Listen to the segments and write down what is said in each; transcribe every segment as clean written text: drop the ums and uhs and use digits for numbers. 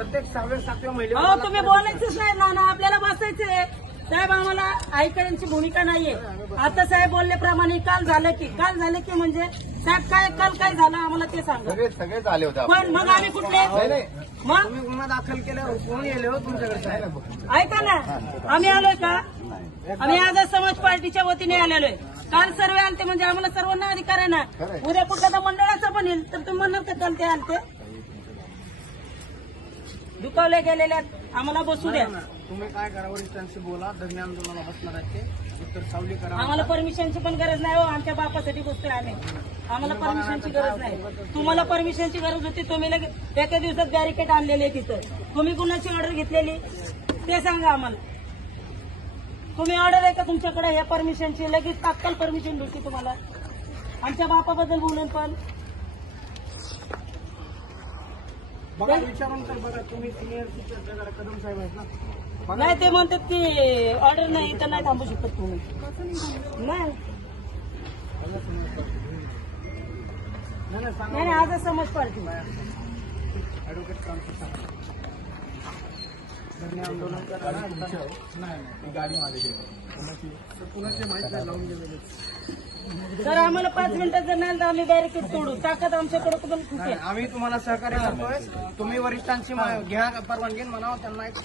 प्रत्येक 6व्या महिला हो तुम्ही बोलायचंच नाही ना, आपल्याला बसायचंय साहेब. आम्हाला ऐकण्याची भूमिका नाहीये. आता साहेब बोलल्याप्रमाणे काल झालं की म्हणजे साहेब काल काय झालं आम्हाला ते सांगा. सगळेच आले होते. पण मग आम्ही कुठले मग तुम्ही गुन्हा दाखल केल्यावर कोण येले हो तुमच्याकडे साहेब? ऐका ना, आम्ही आलोय का? आम्ही आझाद समाज पार्टीच्या वतीने आलेलो आहे. काल सर्व आलते म्हणजे आम्हाला सर्वांना अधिकार आहे ना. उद्या कुठल्या तर मंडळाचं पण येईल तर तुम्ही म्हणणार का काल ते आलते? दुखावले गेलेल्या आम्हाला बसू द्या. तुम्ही काय करा, वरिष्ठांशी बोला. धरणे आंदोलनाला बसणार आहेत ते उत्तर सावली करा. आम्हाला परमिशनची पण गरज नाही हो. आमच्या बापासाठी बसतोय आम्ही. आम्हाला परमिशनची गरज नाही. तुम्हाला परमिशनची गरज होती. तुम्ही लगेच एका दिवसात बॅरिकेड आणलेले तिथं. तुम्ही कुणाची ऑर्डर घेतलेली ते सांगा आम्हाला. तुम्ही ऑर्डर आहे का तुमच्याकडे या परमिशनची? लगेच तात्काळ परमिशन भेटते तुम्हाला. आमच्या बापाबद्दल बोलून पण बघा, विचारून तर बघा. तुम्ही सिनियर कदम साहेब आहेत ना? नाही ते म्हणतात की ऑर्डर नाही तर नाही थांबू शकत तुम्ही. नाही नाही आजच समज पार्टी ऍडव्होकेट कामची धरणे आंदोलन करा. गाडी माझी कुणाची माहिती नाही लावून गेलेली. तर आम्हाला 5 मिनिटात जर नाही तर आम्ही बॅरिकेड तोडू. ताकद आमच्याकडे पण खूप आहे. आम्ही तुम्हाला सहकार्य करतोय. तुम्ही वरिष्ठांची घ्या परवानगी, म्हणावं त्यांना एक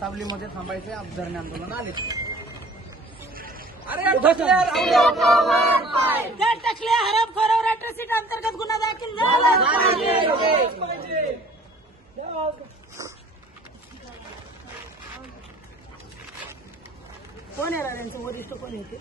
सावलीमध्ये थांबायचे. धरणे आंदोलन आले. टकले हरपखोरावर अॅट्रॉसिटी अंतर्गत गुन्हा दाखल झाला पाहिजे. कोण आहे त्यांचं वरिष्ठ कोण येते?